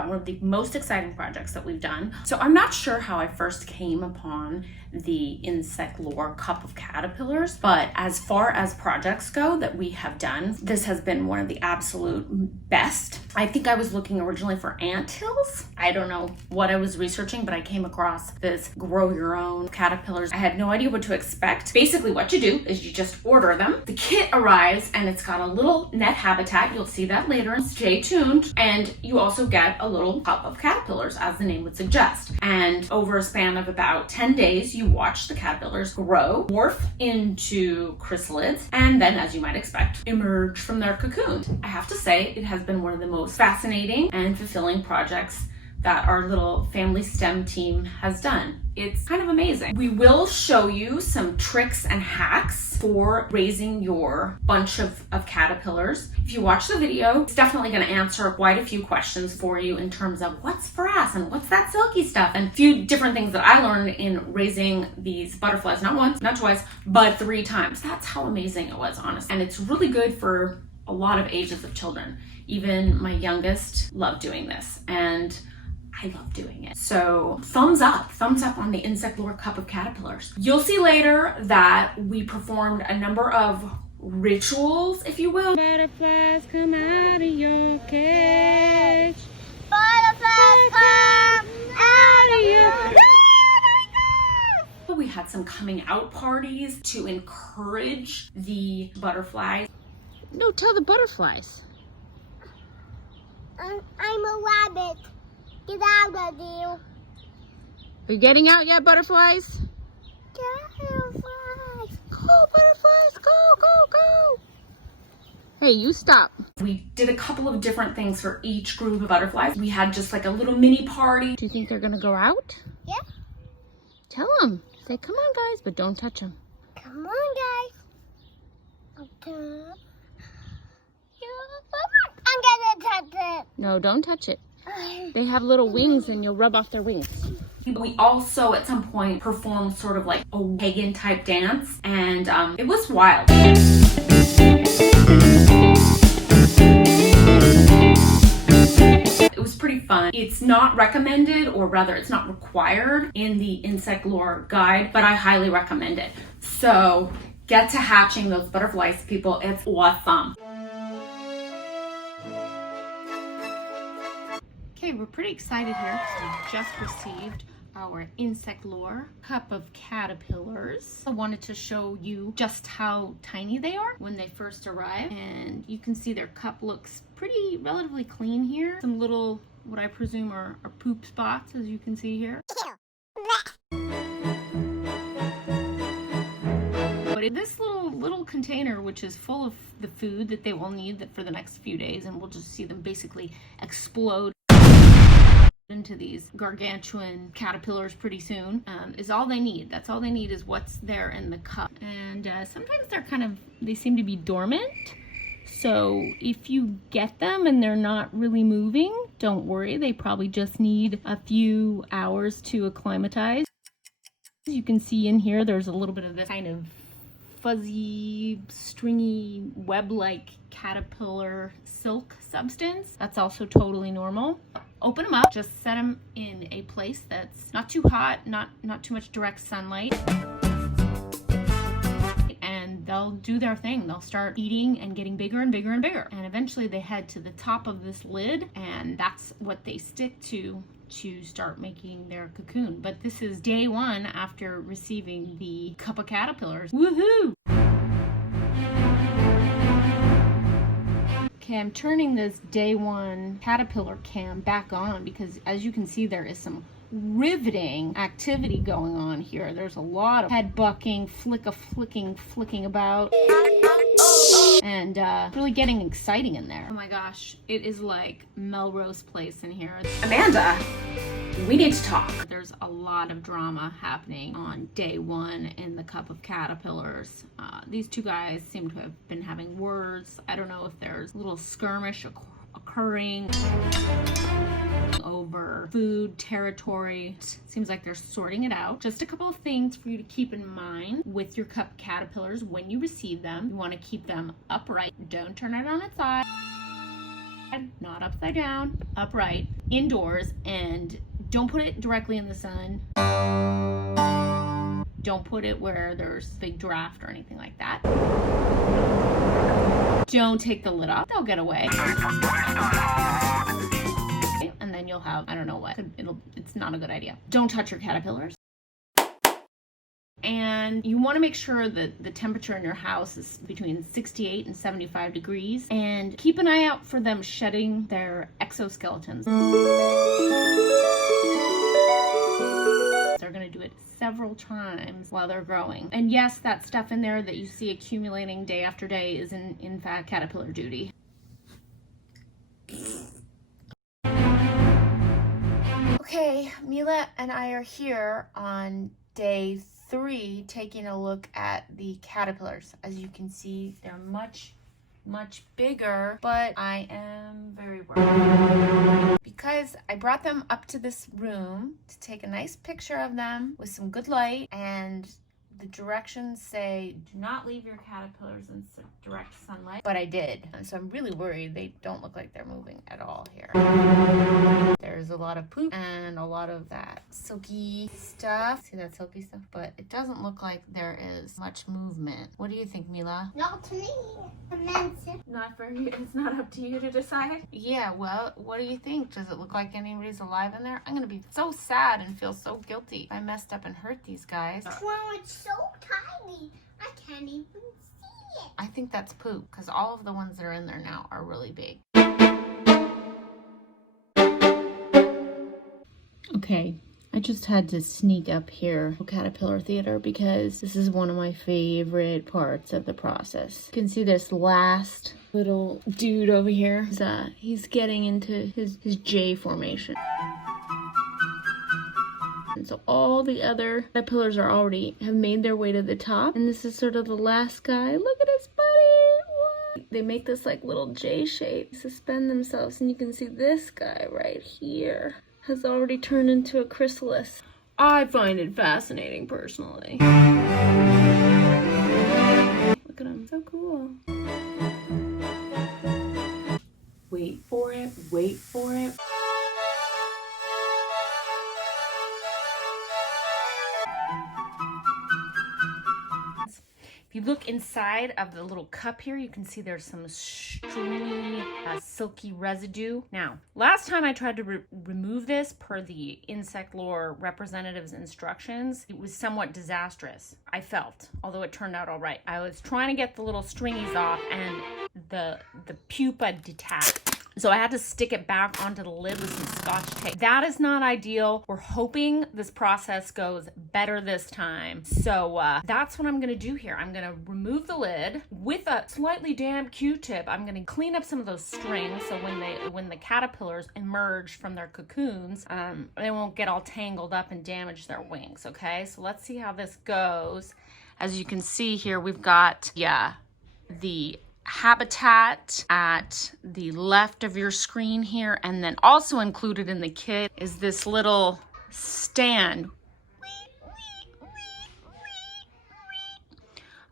about one of the most exciting projects that we've done. So I'm not sure how I first came upon the insect lore cup of caterpillars, but as far as projects go that we have done, this has been one of the absolute best. I think I was looking originally for anthills. I don't know what I was researching, but I came across this grow your own caterpillars. I had no idea what to expect. Basically what you do is you just order them. The kit arrives and it's got a little net habitat. You'll see that later. Stay tuned. And you also get a little cup of caterpillars, as the name would suggest. And over a span of about 10 days, you watch the caterpillars grow, morph into chrysalids, and then, as you might expect, emerge from their cocoon. I have to say, it has been one of the most fascinating and fulfilling projects that our little family STEM team has done. It's kind of amazing. We will show you some tricks and hacks for raising your bunch of caterpillars. If you watch the video, it's definitely going to answer quite a few questions for you in terms of what's frass and what's that silky stuff, and a few different things that I learned in raising these butterflies, not once, not twice, but 3 times. That's how amazing it was, honestly. And it's really good for a lot of ages of children. Even my youngest loved doing this, and I love doing it. So thumbs up on the insect lore cup of caterpillars. You'll see later that we performed a number of rituals, if you will. Butterflies come out of your cage. Butterflies come out of your cage. We had some coming out parties to encourage the butterflies. No, tell the butterflies. I'm a rabbit. Get out of here. Are you getting out yet, butterflies? Butterflies. Go, butterflies, go, go, go. Hey, you stop. We did a couple of different things for each group of butterflies. We had just like a little mini party. Do you think they're gonna go out? Yeah. Tell them. Say, come on, guys, but don't touch them. Come on, guys. Okay. I'm gonna touch it. No, don't touch it. They have little wings and you'll rub off their wings. We also at some point performed sort of like a pagan type dance, and it was wild. It was pretty fun. It's not recommended, or rather it's not required in the insect lore guide, but I highly recommend it. So get to hatching those butterflies, people. It's awesome. Okay, we're pretty excited here because we just received our insect lore cup of caterpillars. I wanted to show you just how tiny they are when they first arrive, and you can see their cup looks pretty relatively clean here. Some little, what I presume are poop spots, as you can see here. But in this little container, which is full of the food that they will need for the next few days, and we'll just see them basically explode into these gargantuan caterpillars pretty soon, is all they need. That's all they need, is what's there in the cup. And sometimes they seem to be dormant. So if you get them and they're not really moving, don't worry. They probably just need a few hours to acclimatize. As you can see in here, there's a little bit of this kind of fuzzy, stringy, web-like caterpillar silk substance. That's also totally normal. Open them up, just set them in a place that's not too hot, not too much direct sunlight, and they'll do their thing. They'll start eating and getting bigger and bigger and bigger, and eventually they head to the top of this lid, and that's what they stick to start making their cocoon. But this is day 1 after receiving the cup of caterpillars. Woohoo! Okay, I'm turning this day 1 caterpillar cam back on because, as you can see, there is some riveting activity going on here. There's a lot of head bucking, flicking about, and really getting exciting in there. Oh my gosh, it is like Melrose Place in here. Amanda, we need to talk. There's a lot of drama happening on day 1 in the cup of caterpillars. These 2 guys seem to have been having words. I don't know if there's a little skirmish occurring over food territory. Seems like they're sorting it out. Just a couple of things for you to keep in mind with your cup caterpillars when you receive them. You want to keep them upright. Don't turn it on its side. Not upside down, upright. indoors, and don't put it directly in the sun. Don't put it where there's big draft or anything like that. Don't take the lid off, they'll get away. And then you'll have, I don't know what, it's not a good idea. Don't touch your caterpillars. And you want to make sure that the temperature in your house is between 68 and 75 degrees. And keep an eye out for them shedding their exoskeletons. They're going to do it several times while they're growing. And yes, that stuff in there that you see accumulating day after day is in fact caterpillar duty. Okay, Mila and I are here on day 3 taking a look at the caterpillars. As you can see, they're much bigger, but I am very worried because I brought them up to this room to take a nice picture of them with some good light, and the directions say do not leave your caterpillars in direct sunlight, but I did. So I'm really worried. They don't look like they're moving at all here. There's a lot of poop and a lot of that silky stuff. See that silky stuff? But it doesn't look like there is much movement. What do you think, Mila? Not to me. Not for you. It's not up to you to decide. Yeah, well, what do you think? Does it look like anybody's alive in there? I'm gonna be so sad and feel so guilty if I messed up and hurt these guys. Wow, it's so tiny. I can't even see it. I think that's poop because all of the ones that are in there now are really big. Okay, I just had to sneak up here to Caterpillar Theater because this is one of my favorite parts of the process. You can see this last little dude over here. He's getting into his J formation. And so all the other caterpillars have made their way to the top. And this is sort of the last guy. Look at his buddy. They make this like little J shape, suspend themselves. And you can see this guy right here has already turned into a chrysalis. I find it fascinating personally. Look at him, so cool. Wait for it, wait for it. If you look inside of the little cup here, you can see there's some stringy, silky residue. Now, last time I tried to remove this per the insect lore representative's instructions, it was somewhat disastrous, I felt, although it turned out all right. I was trying to get the little stringies off and the pupa detached. So I had to stick it back onto the lid with some Scotch tape. That is not ideal. We're hoping this process goes better this time. So that's what I'm gonna do here. I'm gonna remove the lid with a slightly damp Q-tip. I'm gonna clean up some of those strings so when the caterpillars emerge from their cocoons, they won't get all tangled up and damage their wings, okay? So let's see how this goes. As you can see here, we've got, the habitat at the left of your screen here, and then also included in the kit is this little stand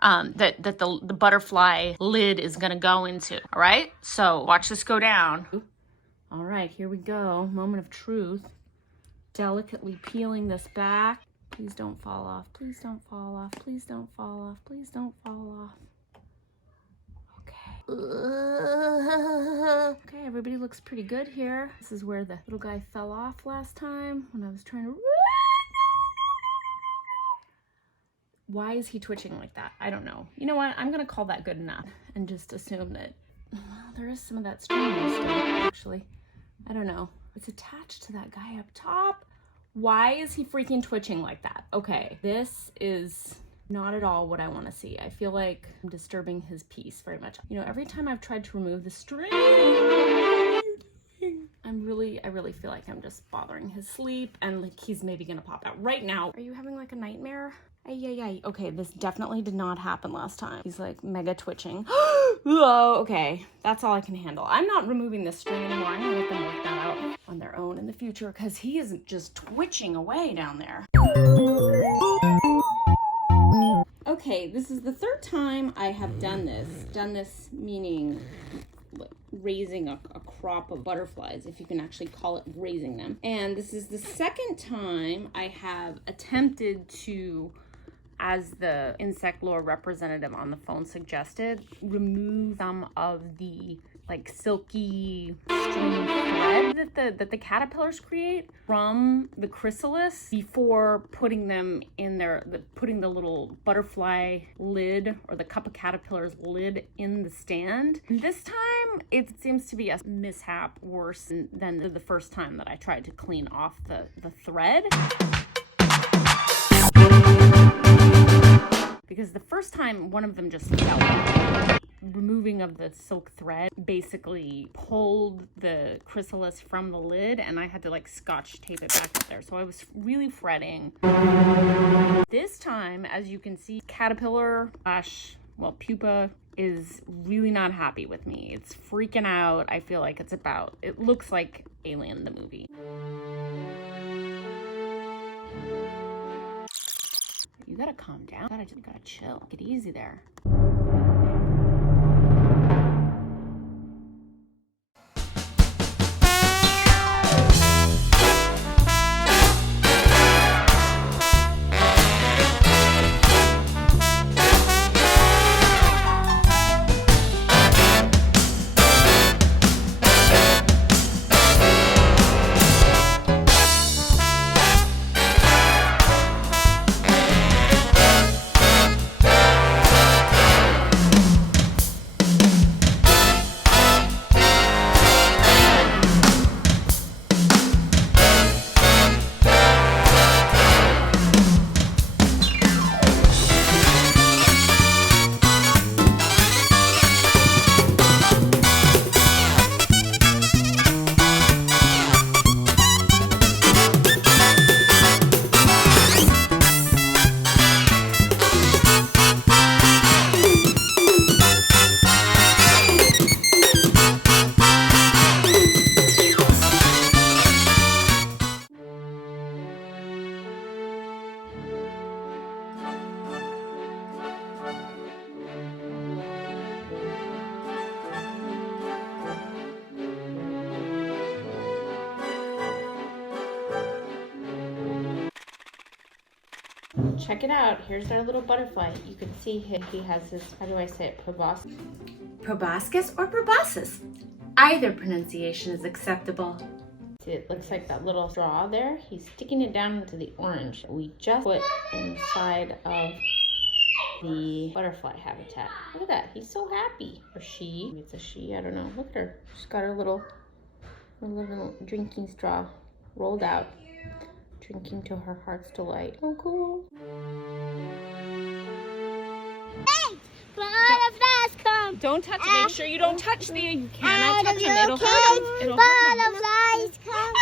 that the butterfly lid is gonna go into. All right, so watch this go down. All right, here we go. Moment of truth. Delicately peeling this back. Please don't fall off. Please don't fall off. Please don't fall off. Please don't fall off. Okay, everybody looks pretty good here. This is where the little guy fell off last time when I was trying to... Why is he twitching like that? I don't know. You know what? I'm gonna call that good enough and just assume that, well, there is some of that string still, actually. I don't know. It's attached to that guy up top. Why is he freaking twitching like that? Okay, this is not at all what I want to see. I feel like I'm disturbing his peace very much. You know, every time I've tried to remove the string, I really feel like I'm just bothering his sleep and like he's maybe gonna pop out right now. Are you having like a nightmare? Ay. Okay, this definitely did not happen last time. He's like mega twitching. Oh, okay, that's all I can handle. I'm not removing this string anymore. I'm gonna let them work that out on their own in the future because he is just twitching away down there. Okay, this is the third time I have done this. Done this meaning raising a crop of butterflies, if you can actually call it raising them. And this is the second time I have attempted to, as the insect lore representative on the phone suggested, remove some of the like silky string thread that the caterpillars create from the chrysalis before putting them in putting the little butterfly lid or the cup of caterpillars lid in the stand. And this time it seems to be a mishap worse than the first time that I tried to clean off the thread. Because the first time one of them just fell. Removing of the silk thread basically pulled the chrysalis from the lid, and I had to like scotch tape it back up there. So I was really fretting. This time, as you can see, caterpillar pupa is really not happy with me. It's freaking out. I feel like it looks like Alien the movie. You gotta calm down. You gotta chill. Get easy there. Check it out. Here's our little butterfly. You can see he has this, how do I say it, proboscis? Proboscis or proboscis? Either pronunciation is acceptable. See, it looks like that little straw there. He's sticking it down into the orange that we just put inside of the butterfly habitat. Look at that. He's so happy. Or she. Maybe it's a she. I don't know. Look at her. She's got her little drinking straw rolled out. Drinking to her heart's delight. Oh, cool. Thanks, butterflies come. Don't touch it. Make sure you don't touch the. You cannot touch them. It'll hurt. Butterflies come.